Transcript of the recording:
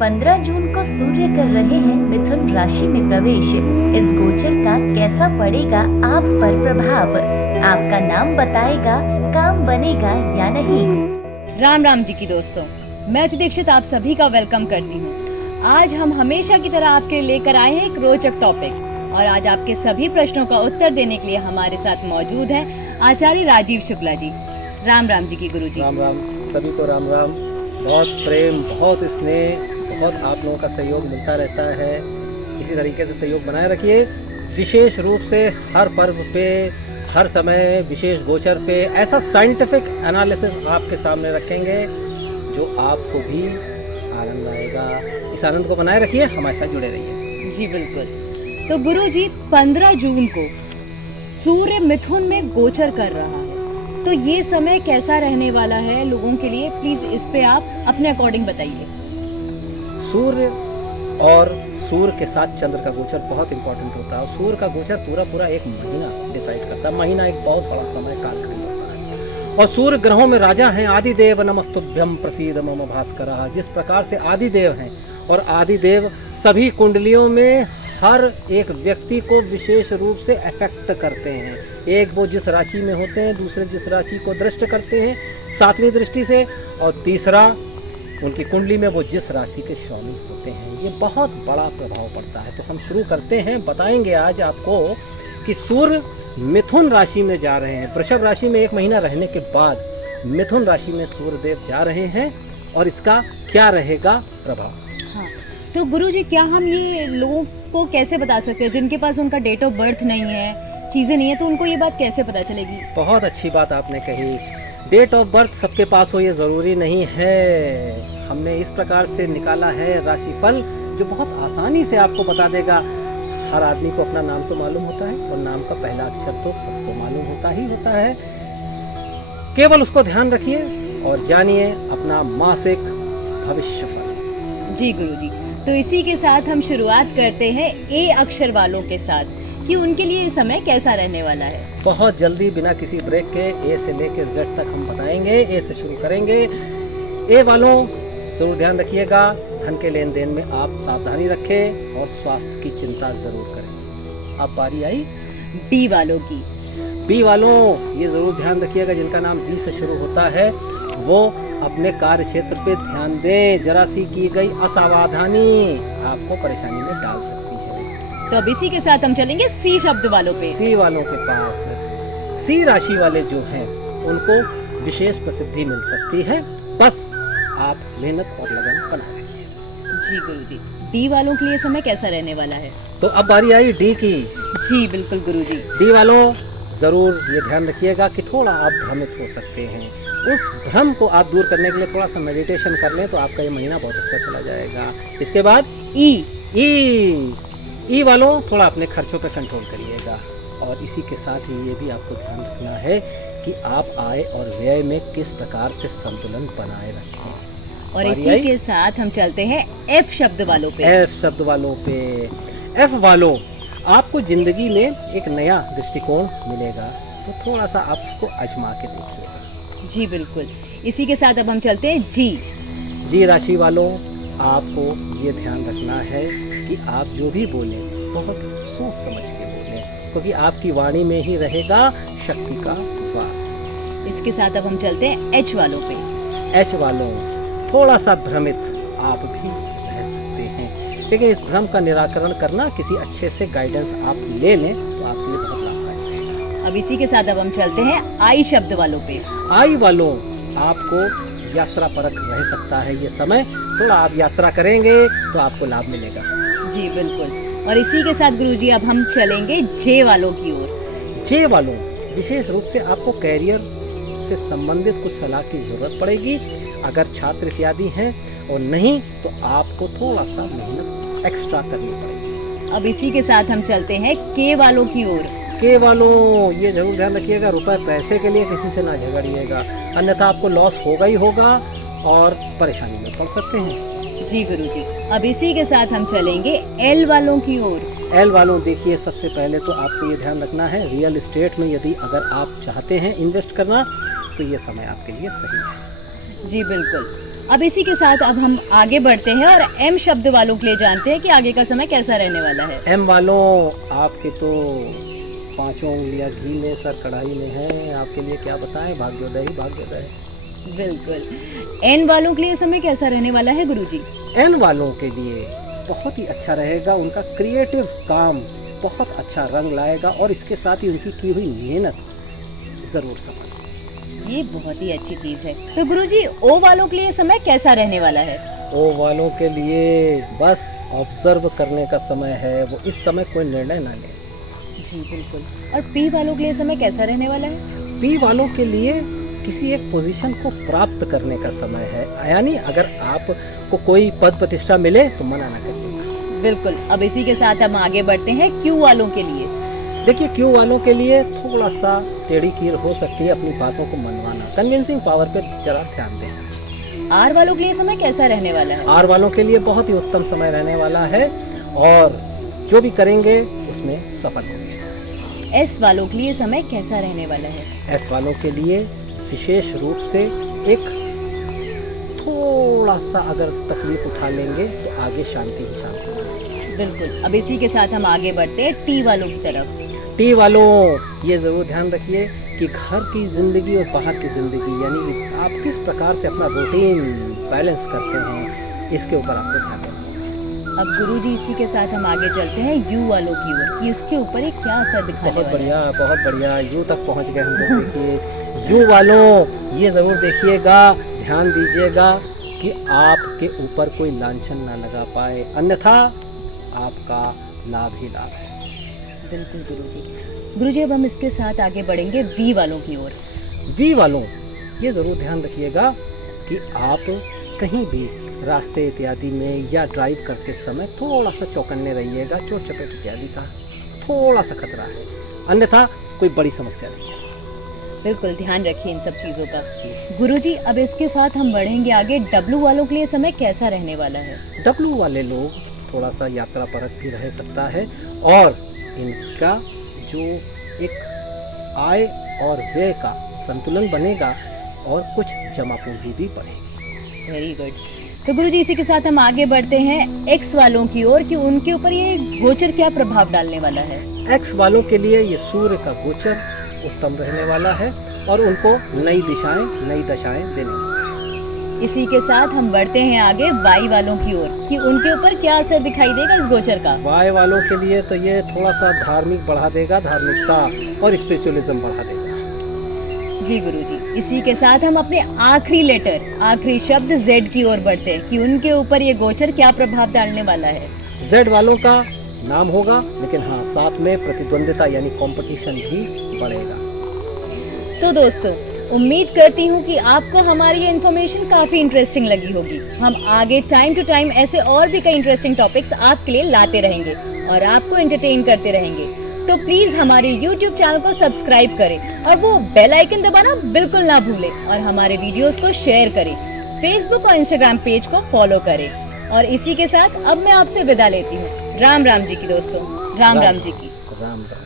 15 जून को सूर्य कर रहे हैं मिथुन राशि में प्रवेश। इस गोचर का कैसा पड़ेगा आप पर प्रभाव, आपका नाम बताएगा काम बनेगा या नहीं। राम राम जी की दोस्तों, मैं दीक्षित आप सभी का वेलकम करती हूँ। आज हम हमेशा की तरह आपके लेकर आए हैं एक रोचक टॉपिक और आज आपके सभी प्रश्नों का उत्तर देने के लिए हमारे साथ मौजूद है आचार्य राजीव शुक्ला जी। राम राम जी की गुरु जी। राम राम सभी को राम राम। बहुत प्रेम, बहुत स्नेह, बहुत आप लोगों का सहयोग मिलता रहता है। इसी तरीके से सहयोग बनाए रखिए। विशेष रूप से हर पर्व पे, हर समय, विशेष गोचर पे ऐसा साइंटिफिक एनालिसिस आपके सामने रखेंगे जो आपको भी आनंद आएगा। इस आनंद को बनाए रखिए, हमारे साथ जुड़े रहिए। जी बिल्कुल। तो गुरु जी 15 जून को सूर्य मिथुन में गोचर कर रहा है, तो ये समय कैसा रहने वाला है लोगों के लिए, प्लीज इस पे आप अपने अकॉर्डिंग बताइए। सूर्य और सूर्य के साथ चंद्र का गोचर बहुत इंपॉर्टेंट होता है और सूर्य का गोचर पूरा एक महीना डिसाइड करता है। महीना एक बहुत बड़ा समय कालखंड होता है और सूर्य ग्रहों में राजा हैं। आदिदेव नमस्तुभ्यं प्रसीद मम भास्करः। जिस प्रकार से आदिदेव हैं और आदिदेव सभी कुंडलियों में हर एक व्यक्ति को विशेष रूप से अफेक्ट करते हैं। एक वो जिस राशि में होते हैं, दूसरे जिस राशि को दृष्ट करते हैं 7वीं दृष्टि से, और तीसरा उनकी कुंडली में वो जिस राशि के स्वामी होते हैं। ये बहुत बड़ा प्रभाव पड़ता है। तो हम शुरू करते हैं, बताएंगे आज आपको कि सूर्य मिथुन राशि में जा रहे हैं। वृषभ राशि में एक महीना रहने के बाद मिथुन राशि में सूर्यदेव जा रहे हैं और इसका क्या रहेगा प्रभाव। हाँ, तो गुरु जी क्या हम ये लोगों को कैसे बता सकते हैं जिनके पास उनका डेट ऑफ बर्थ नहीं है, चीज़ें नहीं है, तो उनको ये बात कैसे पता चलेगी। बहुत अच्छी बात आपने कही। डेट ऑफ बर्थ सबके पास हो ये ज़रूरी नहीं है। हमने इस प्रकार से निकाला है राशिफल जो बहुत आसानी से आपको बता देगा। हर आदमी को अपना नाम तो मालूम होता है और नाम का पहला अक्षर तो सबको मालूम होता ही होता है। केवल उसको ध्यान रखिए और जानिए अपना मासिक भविष्यफल। जी गुरु जी, तो इसी के साथ हम शुरुआत करते हैं ए अक्षर वालों के साथ कि उनके लिए ये समय कैसा रहने वाला है। बहुत जल्दी बिना किसी ब्रेक के ए से लेकर जेड तक हम बताएंगे। ए से शुरू करेंगे। ए वालों जरूर ध्यान रखिएगा, धन के लेन देन में आप सावधानी रखें और स्वास्थ्य की चिंता जरूर करें। अब बारी आई बी वालों की। बी वालों ये जरूर ध्यान रखिएगा, जिनका नाम बी से शुरू होता है वो अपने कार्य क्षेत्र पे ध्यान दें। जरा सी की गई असावधानी आपको परेशानी में डाल सकती है। तो अब इसी के साथ हम चलेंगे सी शब्द वालों पे। सी वालों के पास, सी राशि वाले जो हैं उनको विशेष प्रसिद्धि मिल सकती है। बस आप मेहनत और लगन बनाए रखिए। जी गुरु जी, डी वालों के लिए समय कैसा रहने वाला है। तो अब बारी आई डी की। जी बिल्कुल गुरु जी। डी वालों जरूर ये ध्यान रखिएगा कि थोड़ा आप भ्रमित हो सकते हैं। उस भ्रम को आप दूर करने के लिए थोड़ा सा मेडिटेशन कर लें तो आपका ये महीना बहुत अच्छा चला जाएगा। इसके बाद ई वालों थोड़ा अपने खर्चों पर कंट्रोल करिएगा और इसी के साथ ही ये भी आपको ध्यान रखना है कि आप आय और व्यय में किस प्रकार से संतुलन बनाए रखें। और इसी के साथ हम चलते हैं एफ शब्द वालों पे। एफ शब्द वालों पे, एफ वालों आपको जिंदगी में एक नया दृष्टिकोण मिलेगा, तो थोड़ा सा आप उसको आजमा के देखिएगा। जी बिल्कुल। इसी के साथ अब हम चलते हैं जी राशि वालों आपको ये ध्यान रखना है कि आप जो भी बोलें बहुत सोच समझ के बोलें, क्योंकि आपकी वाणी में ही रहेगा शक्ति का वास। इसके साथ अब हम चलते हैं एच वालों पे। एच वालों थोड़ा सा भ्रमित आप भी रह सकते हैं, लेकिन इस भ्रम का निराकरण करना किसी अच्छे से गाइडेंस आप ले लें तो आपके लिए बहुत लाभदायक रहेगा। अब इसी के साथ अब हम चलते हैं आई शब्द वालों पे। आई वालों आपको यात्रा परक रह सकता है ये समय। थोड़ा आप यात्रा करेंगे तो आपको लाभ मिलेगा। जी बिल्कुल। और इसी के साथ गुरुजी अब हम चलेंगे जे वालों की ओर। जे वालों विशेष रूप से आपको कैरियर से संबंधित कुछ सलाह की जरूरत पड़ेगी। अगर छात्र इत्यादि हैं और नहीं तो आपको थोड़ा सा मेहनत एक्स्ट्रा करनी पड़ेगी। अब इसी के साथ हम चलते हैं के वालों की ओर। के वालों ये जरूर ध्यान रखिएगा, रुपए पैसे के लिए किसी से ना झगड़िएगा, अन्यथा आपको लॉस होगा ही होगा और परेशानी में पड़ सकते हैं। जी गुरुजी। अब इसी के साथ हम चलेंगे एल वालों की ओर। एल वालों देखिए, सबसे पहले तो आपको ये ध्यान रखना है रियल एस्टेट में यदि अगर आप चाहते हैं इन्वेस्ट करना तो ये समय आपके लिए सही है। जी बिल्कुल। अब इसी के साथ अब हम आगे बढ़ते हैं और एम शब्द वालों के लिए जानते हैं कि आगे का समय कैसा रहने वाला है। एम वालों, आपके तो 5 उंगलियां घी में सर कढ़ाई में है, आपके लिए क्या बताएं, भाग्योदय ही भाग्योदय। बिल्कुल। एन वालों के लिए समय कैसा रहने वाला है गुरुजी? एन वालों के लिए बहुत ही अच्छा रहेगा, उनका क्रिएटिव काम बहुत अच्छा रंग लाएगा और इसके साथ ही उनकी की हुई मेहनत ज़रूर सफल। ये बहुत ही अच्छी चीज़ है। तो गुरुजी ओ वालों के लिए समय कैसा रहने वाला है? ओ वालों के लिए बस ऑब्जर्व करने का समय है, वो इस समय कोई निर्णय ना लें। जी बिल्कुल। और पी वालों के लिए समय कैसा रहने वाला है? पी वालों के लिए किसी एक पोजीशन को प्राप्त करने का समय है, यानी अगर आपको कोई पद प्रतिष्ठा मिले तो मना ना करिए। बिल्कुल। अब इसी के साथ हम आगे बढ़ते हैं क्यू वालों के लिए। देखिए, क्यू वालों के लिए थोड़ा सा टेढ़ी कीर हो सकती है, अपनी बातों को मनवाना, कन्विंसिंग पावर पे जरा ध्यान दें। आर वालों के लिए समय कैसा रहने वाला है? आर वालों के लिए बहुत ही उत्तम समय रहने वाला है और जो भी करेंगे उसमें सफल होंगे। एस वालों के लिए समय कैसा रहने वाला है? एस वालों के लिए विशेष रूप से एक थोड़ा सा अगर तकलीफ उठा लेंगे तो आगे शांति ही शांति होगी। बिल्कुल। अब इसी के साथ हम आगे बढ़ते हैं टी वालों की तरफ। टी वालों, ये ज़रूर ध्यान रखिए कि घर की ज़िंदगी और बाहर की ज़िंदगी, यानी आप किस प्रकार से अपना रूटीन बैलेंस करते हैं, इसके ऊपर आपको ध्यान देना होगा। अब गुरुजी इसी के साथ हम आगे चलते हैं यू वालों की ओर कि इसके ऊपर ये क्या असर दिखाने बहुत वाला है। बढ़िया, बहुत बढ़िया, यू तक पहुंच गए हम लोग। देखिए यू वालों, ये ज़रूर देखिएगा, ध्यान दीजिएगा कि आपके ऊपर कोई लांछन ना लगा पाए, अन्यथा आपका लाभ ही लाभ है। बिल्कुल गुरुजी। गुरुजी अब हम इसके साथ आगे बढ़ेंगे वी वालों की ओर। वी वालों, ये ज़रूर ध्यान रखिएगा कि आप कहीं भी रास्ते इत्यादि में या ड्राइव करते समय थोड़ा सा चौकन्ने रहिएगा, चोट चपेट इत्यादि का थोड़ा सा खतरा है, अन्यथा कोई बड़ी समस्या नहीं है। बिल्कुल ध्यान रखिए इन सब चीज़ों का। गुरुजी अब इसके साथ हम बढ़ेंगे आगे डब्लू वालों के लिए समय कैसा रहने वाला है? डब्लू वाले लोग थोड़ा सा यात्रा परक भी रह सकता है और इनका जो एक आय और व्यय का संतुलन बनेगा और कुछ जमा पूंजी भी बढ़ेगी। Very good. तो गुरुजी इसी के साथ हम आगे बढ़ते हैं एक्स वालों की ओर कि उनके ऊपर ये गोचर क्या प्रभाव डालने वाला है। एक्स वालों के लिए ये सूर्य का गोचर उत्तम रहने वाला है और उनको नई दिशाएं, नई दशाएं देने वाला है। इसी के साथ हम बढ़ते हैं आगे वाई वालों की ओर कि उनके ऊपर क्या असर दिखाई देगा इस गोचर का। वाई वालों के लिए तो ये थोड़ा सा धार्मिक बढ़ा देगा, धार्मिकता और स्पिरिचुअलिज्म बढ़ा देगा। जी गुरुजी। इसी के साथ हम अपने आखिरी लेटर, आखिरी शब्द जेड की ओर बढ़ते हैं कि उनके ऊपर ये गोचर क्या प्रभाव डालने वाला है। जेड वालों का नाम होगा, लेकिन हाँ, साथ में प्रतिद्वंदिता यानी कंपटीशन भी बढ़ेगा। तो दोस्तों, उम्मीद करती हूँ कि आपको हमारी ये इन्फॉर्मेशन काफ़ी इंटरेस्टिंग लगी होगी। हम आगे टाइम टू टाइम ऐसे और भी कई इंटरेस्टिंग टॉपिक्स आपके लिए लाते रहेंगे और आपको एंटरटेन करते रहेंगे। तो प्लीज़ हमारे YouTube चैनल को सब्सक्राइब करें और वो बेल आइकन दबाना बिल्कुल ना भूलें और हमारे वीडियोस को शेयर करें। फेसबुक और इंस्टाग्राम पेज को फॉलो करें। और इसी के साथ अब मैं आपसे विदा लेती हूँ। राम राम जी की दोस्तों, राम राम जी की। राम राम।